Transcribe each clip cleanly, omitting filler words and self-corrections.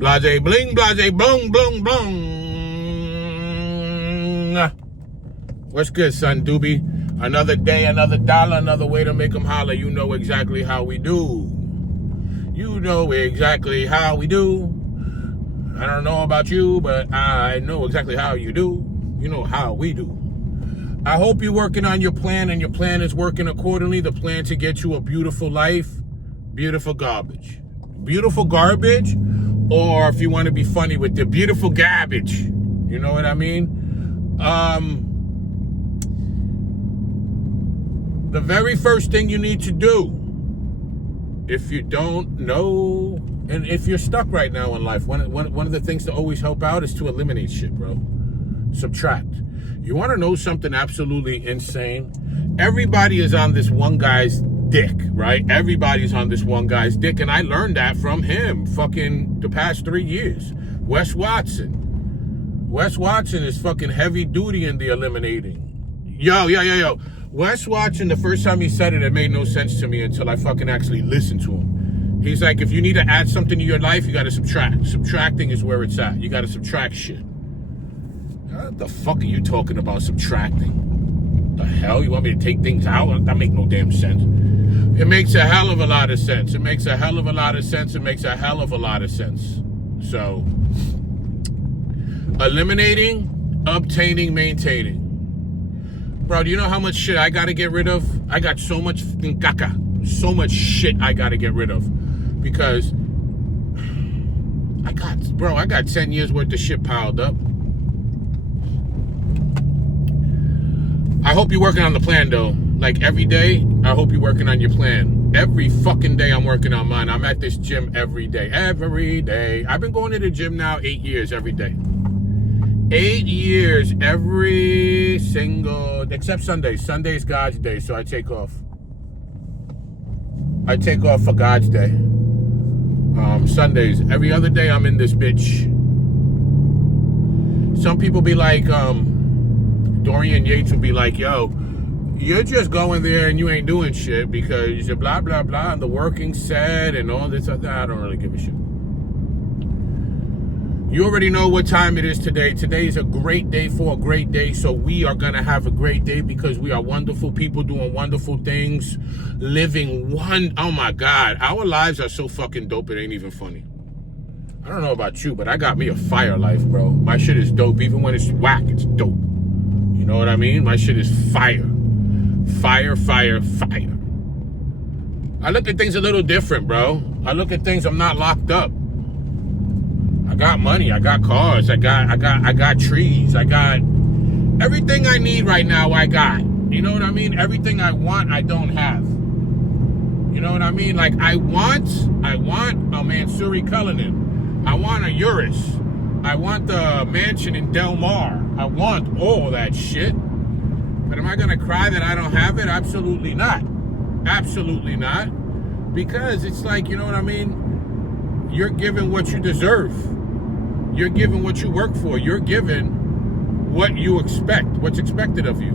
Blahzay Bling, Blahzay Bling, Bling, Bling. What's good, son, doobie? Another day, another dollar, another way to make them holler. You know exactly how we do. You know exactly how we do. I don't know about you, but I know exactly how you do. You know how we do. I hope you're working on your plan and your plan is working accordingly. The plan to get you a beautiful life, beautiful garbage. Beautiful garbage, or if you want to be funny with the beautiful garbage. You know what I mean? The very first thing you need to do, if you don't know, and if you're stuck right now in life, one of the things to always help out is to eliminate shit, bro. Subtract. You want to know something absolutely insane? Everybody is on this one guy's dick, right? Everybody's on this one guy's dick, and I learned that from him fucking the past 3 years. Wes Watson. Wes Watson is fucking heavy duty in the eliminating. Yo. Wes Watson, the first time he said it, it made no sense to me until I fucking actually listened to him. He's like, if you need to add something to your life, you got to subtract. Subtracting is where it's at. You got to subtract shit. What the fuck are you talking about subtracting? The hell? You want me to take things out? That make no damn sense. It makes a hell of a lot of sense. It makes a hell of a lot of sense. It makes a hell of a lot of sense. So, eliminating, obtaining, maintaining. Bro, do you know how much shit I gotta get rid of? I got so much fucking caca. So much shit I gotta get rid of. Because I got 10 years worth of shit piled up. I hope you're working on the plan, though. Like, every day, I hope you're working on your plan. Every fucking day, I'm working on mine. I'm at this gym every day. Every day. I've been going to the gym now 8 years every day. 8 years every single... Except Sunday. Sunday's God's day, so I take off. I take off for God's day. Sundays. Every other day, I'm in this bitch. Some people be like... Dorian Yates would be like, yo, you're just going there and you ain't doing shit because you're blah, blah, blah, and the working set and all this other. I don't really give a shit. You already know what time it is today. Today is a great day for a great day, so we are going to have a great day because we are wonderful people doing wonderful things, living oh my God, our lives are so fucking dope, it ain't even funny. I don't know about you, but I got me a fire life, bro. My shit is dope. Even when it's whack, it's dope. You know what I mean? My shit is fire. Fire, fire, fire. I look at things a little different, bro. I look at things, I'm not locked up. I got money, I got cars, I got trees, I got everything I need right now, I got. You know what I mean? Everything I want, I don't have. You know what I mean? Like, I want a Mansouri Cullinan. I want a Urus. I want the mansion in Del Mar. I want all that shit. But am I going to cry that I don't have it? Absolutely not. Absolutely not. Because it's like, you know what I mean? You're given what you deserve. You're given what you work for. You're given what you expect, what's expected of you.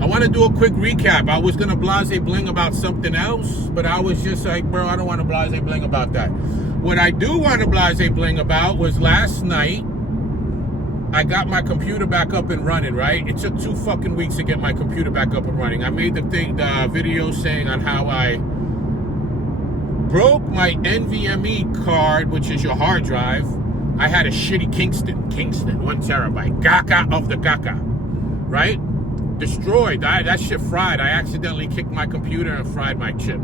I want to do a quick recap. I was going to Blahzay Bling about something else, but I was just like, bro, I don't want to Blahzay Bling about that. What I do want to Blahzay Bling about was last night, I got my computer back up and running, right? It took 2 fucking weeks to get my computer back up and running. I made the video saying on how I broke my NVMe card, which is your hard drive. I had a shitty Kingston, 1 terabyte, Gaga of the Gaga, right? Destroyed. That shit fried. I accidentally kicked my computer and fried my chip.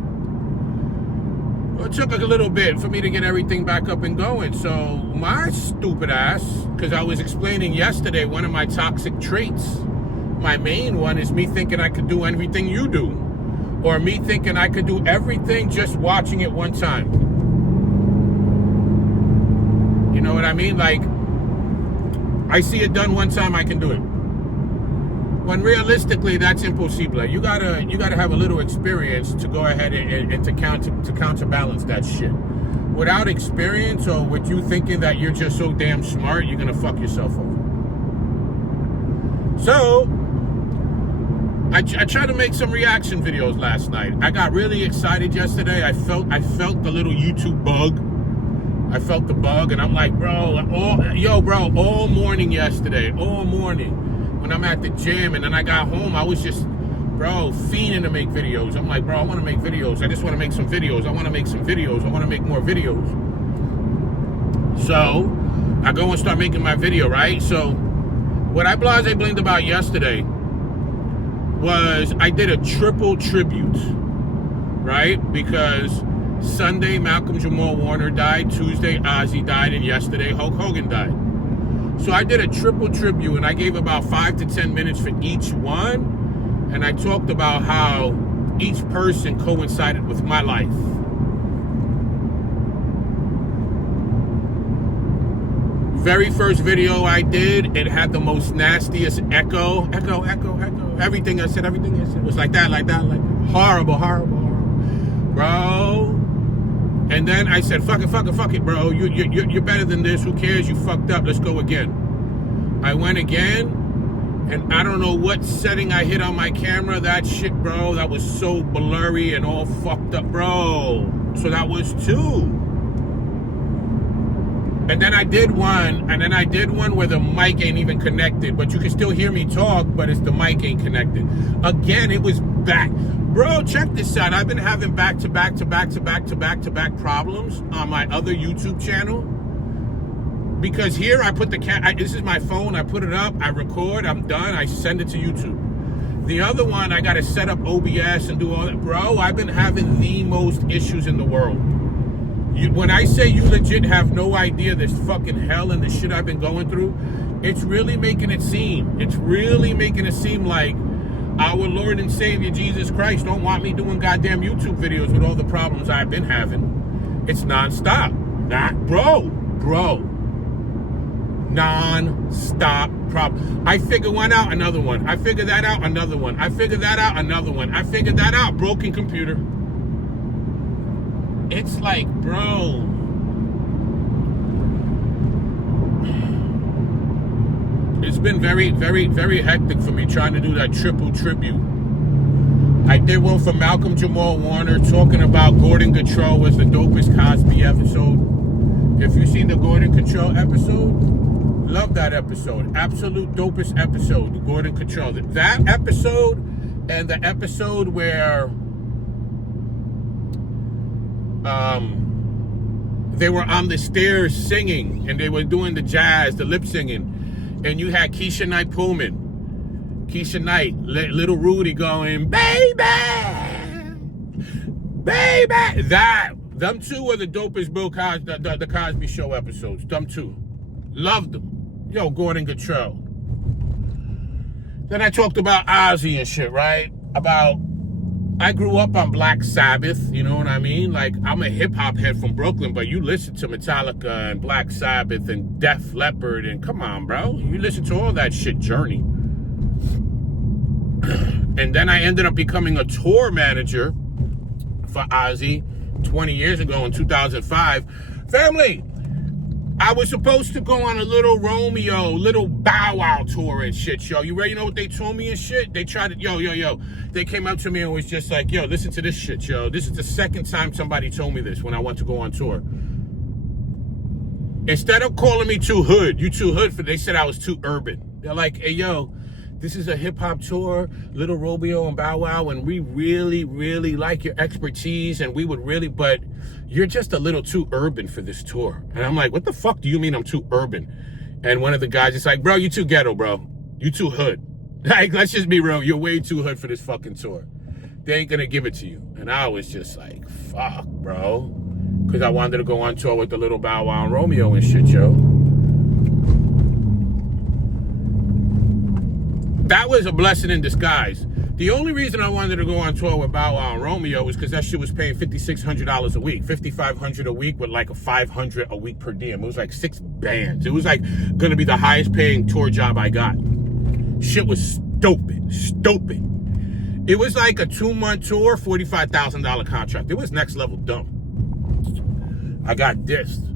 Well, it took a little bit for me to get everything back up and going. So my stupid ass, because I was explaining yesterday one of my toxic traits, my main one is me thinking I could do everything you do, or me thinking I could do everything just watching it one time. You know what I mean? Like, I see it done one time, I can do it. When realistically, that's impossible. You gotta have a little experience to go ahead and to counterbalance that shit. Without experience, or with you thinking that you're just so damn smart, you're gonna fuck yourself over. So I tried to make some reaction videos last night. I got really excited yesterday. I felt the little YouTube bug. I felt the bug, and I'm like, bro, all morning yesterday, all morning, when I'm at the gym, and then I got home, I was just, bro, fiending to make videos. I'm like, bro, I want to make videos. I just want to make some videos. I want to make some videos. I want to make more videos. So I go and start making my video, right? So what I Blahzay Blinged about yesterday was I did a triple tribute, right? Because Sunday, Malcolm Jamal Warner died. Tuesday, Ozzy died. And yesterday, Hulk Hogan died. So I did a triple tribute, and I gave about 5 to 10 minutes for each one. And I talked about how each person coincided with my life. Very first video I did, it had the most nastiest echo. Everything I said was like that. Horrible. Bro. And then I said, fuck it, bro. You're better than this. Who cares? You fucked up. Let's go again. I went again, and I don't know what setting I hit on my camera. That shit, bro, that was so blurry and all fucked up, bro. So that was 2. And then I did one, where the mic ain't even connected, but you can still hear me talk, but it's the mic ain't connected. Again, it was back. Bro, check this out. I've been having back-to-back problems on my other YouTube channel. Because here I put this is my phone, I put it up, I record, I'm done, I send it to YouTube. The other one, I gotta set up OBS and do all that. Bro, I've been having the most issues in the world. When I say you legit have no idea this fucking hell and the shit I've been going through, it's really making it seem like our Lord and Savior Jesus Christ don't want me doing goddamn YouTube videos with all the problems I've been having. It's nonstop. Bro. Non-stop problem. I figure one out, another one. I figure that out, another one. I figure that out, another one. I figured that out, broken computer. It's like, bro. It's been very, very, very hectic for me trying to do that triple tribute. I did one for Malcolm Jamal Warner talking about Gordon Control was the dopest Cosby episode. If you've seen the Gordon Control episode, love that episode. Absolute dopest episode, the Gordon Control. That episode and the episode where they were on the stairs singing and they were doing the jazz, the lip singing. And you had Keisha Knight Pullman. Keisha Knight, little Rudy going, baby. Them two were the dopest the Cosby Show episodes. Them two. Loved them. Yo, Gordon Control. Then I talked about Ozzy and shit, right? I grew up on Black Sabbath, you know what I mean? Like, I'm a hip-hop head from Brooklyn, but you listen to Metallica and Black Sabbath and Def Leppard, and come on, bro. You listen to all that shit, Journey. And then I ended up becoming a tour manager for Ozzy 20 years ago in 2005. Family, I was supposed to go on a little Romeo, little Bow Wow tour and shit, yo. You ready to know what they told me and shit? They tried to, yo. They came up to me and was just like, yo, listen to this shit, yo. This is the second time somebody told me this when I went to go on tour. Instead of calling me too hood, you too hood, they said I was too urban. They're like, hey, yo, this is a hip-hop tour, Little Romeo and Bow Wow, and we really, really like your expertise, and we would really, but you're just a little too urban for this tour. And I'm like, what the fuck do you mean I'm too urban? And one of the guys is like, bro, you too ghetto, bro. You too hood. Like, let's just be real. You're way too hood for this fucking tour. They ain't gonna give it to you. And I was just like, fuck, bro. Because I wanted to go on tour with the Little Bow Wow and Romeo and shit, yo. That was a blessing in disguise. The only reason I wanted to go on tour with Bow Wow and Romeo was because that shit was paying $5,600 a week, $5,500 a week with like a $500 a week per diem. It was like 6 bands. It was like gonna be the highest paying tour job I got. Shit was stupid. It was like a 2-month tour, $45,000 contract. It was next level dumb. I got dissed.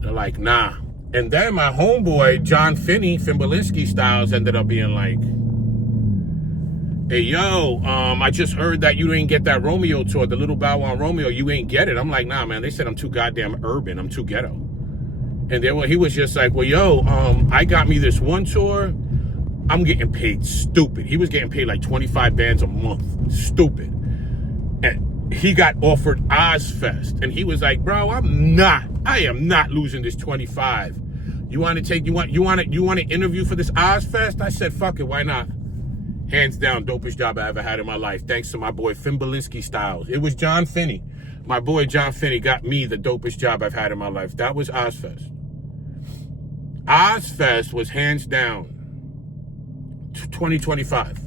They're like, nah. And then my homeboy, John Finney, Fimbolinski Styles, ended up being like, hey, yo, I just heard that you didn't get that Romeo tour, the Little Bow Wow Romeo. You ain't get it. I'm like, nah, man. They said I'm too goddamn urban. I'm too ghetto. And then he was just like, well, yo, I got me this one tour. I'm getting paid stupid. He was getting paid like 25 bands a month. Stupid. And he got offered Ozfest. And he was like, bro, I am not losing this 25. You want to interview for this Ozfest? I said, fuck it, why not? Hands down, dopest job I ever had in my life. Thanks to my boy Finn Belinsky Styles. It was John Finney. My boy John Finney got me the dopest job I've had in my life. That was Ozfest. Ozfest was hands down 2025.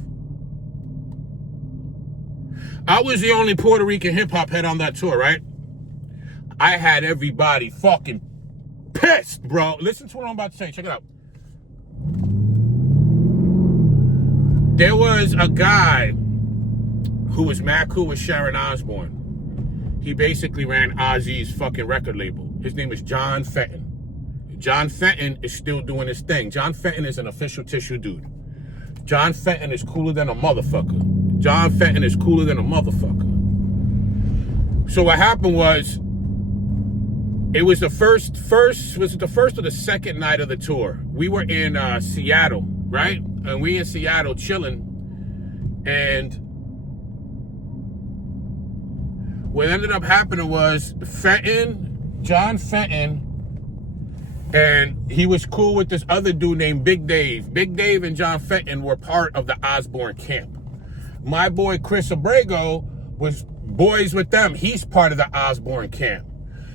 I was the only Puerto Rican hip-hop head on that tour, right? I had everybody fucking pissed, bro. Listen to what I'm about to say. Check it out. There was a guy who was mad cool with Sharon Osbourne. He basically ran Ozzy's fucking record label. His name is John Fenton. John Fenton is still doing his thing. John Fenton is an official tissue dude. John Fenton is cooler than a motherfucker. John Fenton is cooler than a motherfucker. So what happened was, it was the first was it the first or the second night of the tour? We were in Seattle, right? And we in Seattle chilling. And what ended up happening was John Fenton, and he was cool with this other dude named Big Dave. Big Dave and John Fenton were part of the Osbourne camp. My boy Chris Abrego was boys with them. He's part of the Osbourne camp.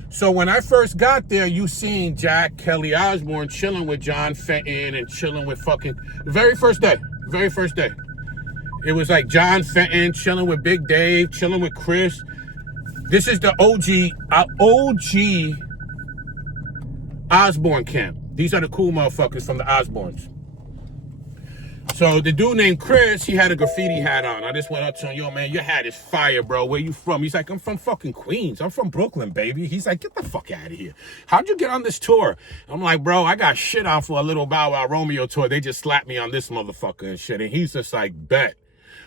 So when I first got there, you seen Jack Kelly Osbourne chilling with John Fenton and chilling with fucking, the very first day. It was like John Fenton chilling with Big Dave, chilling with Chris. This is the OG Osbourne camp. These are the cool motherfuckers from the Osbournes. So the dude named Chris, he had a graffiti hat on. I just went up to him, yo, man, your hat is fire, bro. Where you from? He's like, I'm from fucking Queens. I'm from Brooklyn, baby. He's like, get the fuck out of here. How'd you get on this tour? I'm like, bro, I got shit on for a Little Bow Wow Romeo tour. They just slapped me on this motherfucker and shit. And he's just like, bet.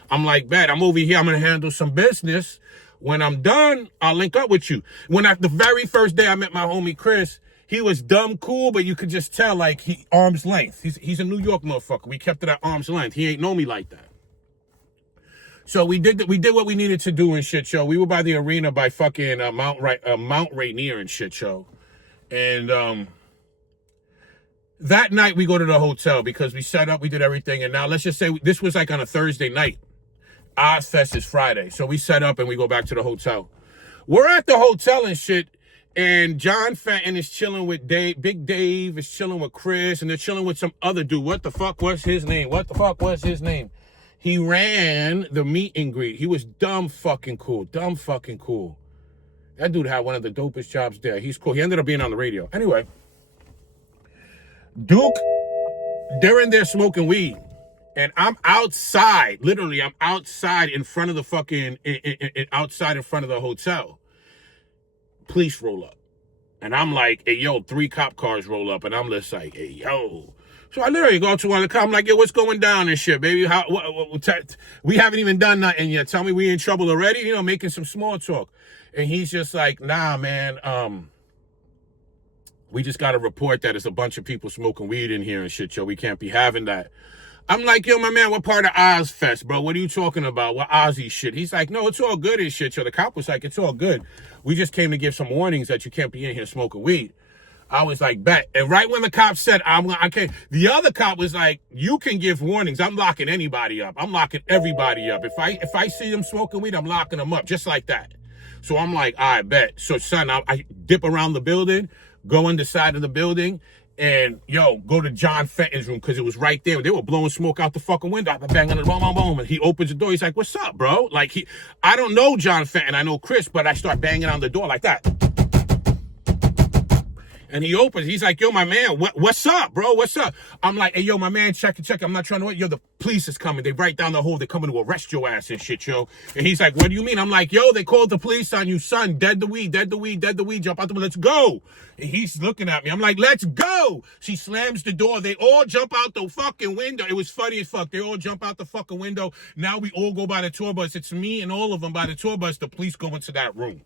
I'm like, bet. I'm over here. I'm going to handle some business. When I'm done, I'll link up with you. The very first day I met my homie Chris, he was dumb cool, but you could just tell, like, he arm's length. He's a New York motherfucker. We kept it at arm's length. He ain't know me like that. So we did what we needed to do in shit show. We were by the arena by fucking Mount Rainier and shit show. And that night we go to the hotel because we set up, we did everything. And now let's just say this was like on a Thursday night. Ozfest is Friday. So we set up and we go back to the hotel. We're at the hotel and shit. And John Fenton is chilling with Dave. Big Dave is chilling with Chris. And they're chilling with some other dude. What the fuck was his name? He ran the meet and greet. He was dumb fucking cool. That dude had one of the dopest jobs there. He's cool. He ended up being on the radio. Anyway, Duke, they're in there smoking weed. And I'm outside. Literally, I'm outside in front of the fucking, outside in front of the hotel. Police roll up. And I'm like, hey, yo, 3 cop cars roll up. And I'm just like, hey, yo. So I literally go to one of the cops. I'm like, yo, what's going down and shit, baby? We haven't even done nothing yet. Tell me we in trouble already? You know, making some small talk. And he's just like, nah, man. We just got a report that there's a bunch of people smoking weed in here and shit, yo. We can't be having that. I'm like, yo, my man, what part of Ozfest, bro? What are you talking about? What Ozzy shit? He's like, no, it's all good and shit, yo. The cop was like, it's all good. We just came to give some warnings that you can't be in here smoking weed. I was like, bet. And right when the cop said, I can't, the other cop was like, you can give warnings. I'm locking anybody up. I'm locking everybody up. If I see them smoking weed, I'm locking them up just like that. So I'm like, all right, bet. So, son, I dip around the building, go in the side of the building, and, yo, go to John Fenton's room because it was right there. They were blowing smoke out the fucking window. I bang on it, boom, boom, boom. And he opens the door. He's like, what's up, bro? Like, I don't know John Fenton. I know Chris, but I start banging on the door like that. And he opens. He's like, yo, my man, what's up, bro? What's up? I'm like, hey, yo, my man, check it. I'm not trying to wait. Yo, the police is coming. They right down the hole. They're coming to arrest your ass and shit, yo. And he's like, what do you mean? I'm like, yo, they called the police on you, son. Dead the weed. Jump out the window. Let's go. And he's looking at me. I'm like, let's go. She slams the door. They all jump out the fucking window. It was funny as fuck. They all jump out the fucking window. Now we all go by the tour bus. It's me and all of them by the tour bus. The police go into that room.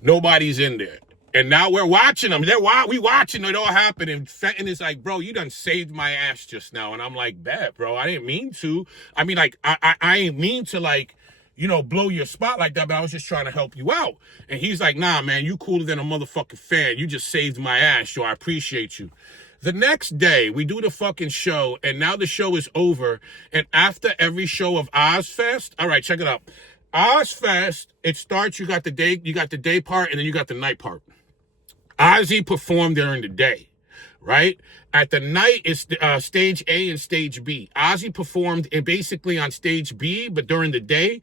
Nobody's in there. And now we're watching them. We watching it all happen. And Fenton is like, bro, you done saved my ass just now. And I'm like, bet, bro. I didn't mean to. I mean, like, I ain't mean to, like, you know, blow your spot like that, but I was just trying to help you out. And he's like, nah, man, you cooler than a motherfucking fan. You just saved my ass, yo. I appreciate you. The next day, we do the fucking show, and now the show is over. And after every show of Ozfest, all right, check it out. Ozfest, it starts, you got the day part, and then you got the night part. Ozzy performed during the day, right? At the night, it's stage A and stage B. Ozzy performed basically on stage B, but during the day,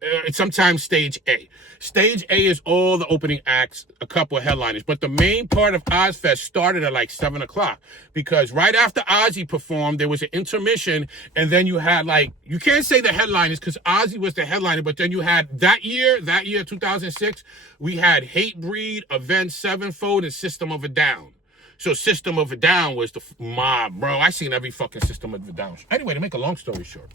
it's sometimes stage A. Stage A is all the opening acts, a couple of headliners. But the main part of Ozfest started at like 7 o'clock. Because right after Ozzy performed, there was an intermission. And then you had like, you can't say the headliners because Ozzy was the headliner. But then you had that year, 2006, we had Hatebreed, Avenged Sevenfold, and System of a Down. So System of a Down was the mob, bro. I seen every fucking System of a Down. Anyway, to make a long story short.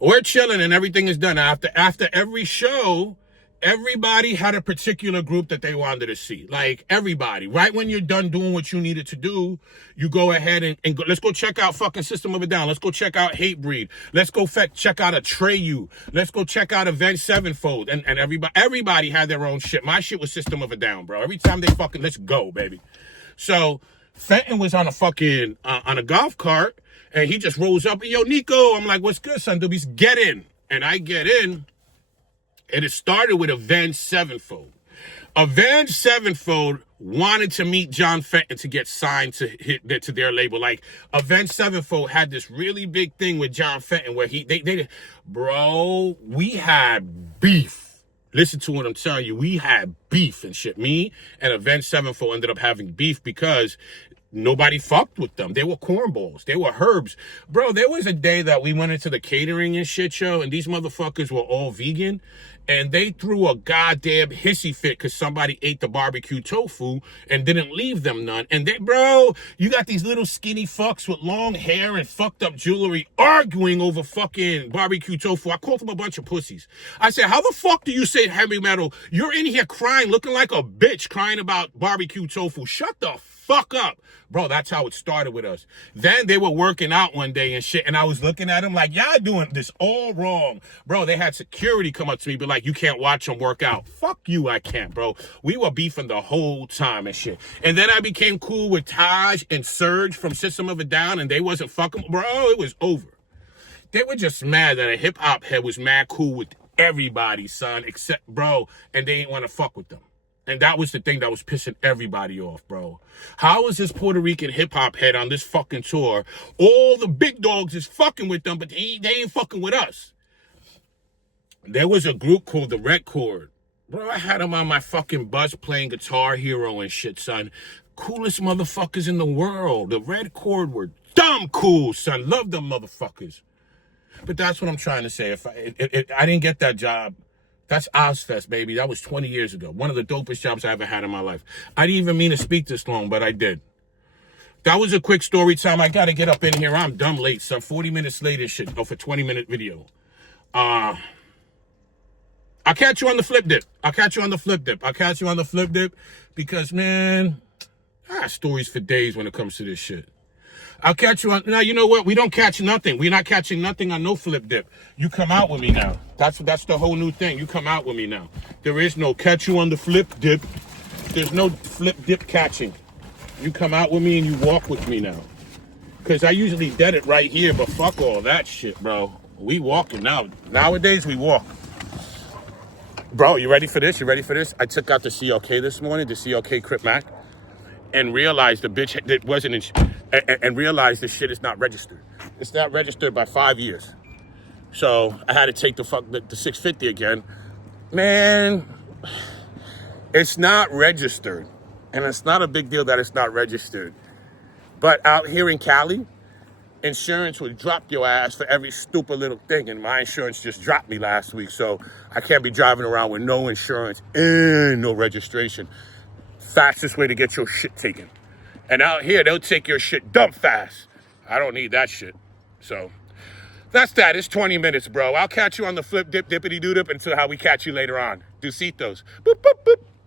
We're chilling and everything is done. After every show, everybody had a particular group that they wanted to see. Like everybody. Right when you're done doing what you needed to do, you go ahead and go, let's go check out fucking System of a Down. Let's go check out Hatebreed. Let's go check out Atreyu. Let's go check out Avenged Sevenfold. And everybody had their own shit. My shit was System of a Down, bro. Every time they fucking, let's go, baby. So Fenton was on a fucking, on a golf cart. And he just rolls up, and yo, Nico, I'm like, what's good, son? Doobies, get in. And I get in, and it started with Avenged Sevenfold. Avenged Sevenfold wanted to meet John Fenton to get signed to their label. Like, Avenged Sevenfold had this really big thing with John Fenton where bro, we had beef. Listen to what I'm telling you. We had beef and shit. Me and Avenged Sevenfold ended up having beef because nobody fucked with them. They were cornballs. They were herbs. Bro, there was a day that we went into the catering and shit show, and these motherfuckers were all vegan, and they threw a goddamn hissy fit because somebody ate the barbecue tofu and didn't leave them none. And they, bro, you got these little skinny fucks with long hair and fucked up jewelry arguing over fucking barbecue tofu. I called them a bunch of pussies. I said, how the fuck do you say heavy metal? You're in here crying, looking like a bitch, crying about barbecue tofu. Shut the fuck up. Bro, that's how it started with us. Then they were working out one day and shit, and I was looking at them like, y'all doing this all wrong. Bro, they had security come up to me, be like, you can't watch them work out. Fuck you, I can't, bro. We were beefing the whole time and shit. And then I became cool with Taj and Surge from System of a Down, and they wasn't fucking, bro, it was over. They were just mad that a hip-hop head was mad cool with everybody, son, except, bro, and they didn't want to fuck with them. And that was the thing that was pissing everybody off, bro. How is this Puerto Rican hip-hop head on this fucking tour? All the big dogs is fucking with them, but they ain't fucking with us. There was a group called the Red Chord. Bro, I had them on my fucking bus playing Guitar Hero and shit, son. Coolest motherfuckers in the world. The Red Chord were dumb cool, son. Love them motherfuckers. But that's what I'm trying to say. If I didn't get that job, that's Ozfest, baby. That was 20 years ago. One of the dopest jobs I ever had in my life. I didn't even mean to speak this long, but I did. That was a quick story time. I got to get up in here. I'm dumb late, son. 40 minutes late and shit. For 20-minute video. I'll catch you on the flip dip. Because, man, I got stories for days when it comes to this shit. I'll catch you on. Now, you know what? We don't catch nothing. We're not catching nothing on no flip dip. You come out with me now. That's the whole new thing. You come out with me now. There is no catch you on the flip dip. There's no flip dip catching. You come out with me and you walk with me now. Because I usually dead it right here, but fuck all that shit, bro. We walking now. Nowadays, we walk. Bro, you ready for this? I took out the CLK this morning, the CLK Crip Mac, and realized the bitch that wasn't in, and realized this shit is not registered. It's not registered by 5 years. So I had to take the 650 again. Man, It's not registered. And it's not a big deal that it's not registered. But out here in Cali, insurance would drop your ass for every stupid little thing. And my insurance just dropped me last week. So I can't be driving around with no insurance and no registration. Fastest way to get your shit taken. And out here, they'll take your shit dumb fast. I don't need that shit. So that's that. It's 20 minutes, bro. I'll catch you on the flip dip dippity doo dip until how we catch you later on. Deucitos. Boop, boop, boop.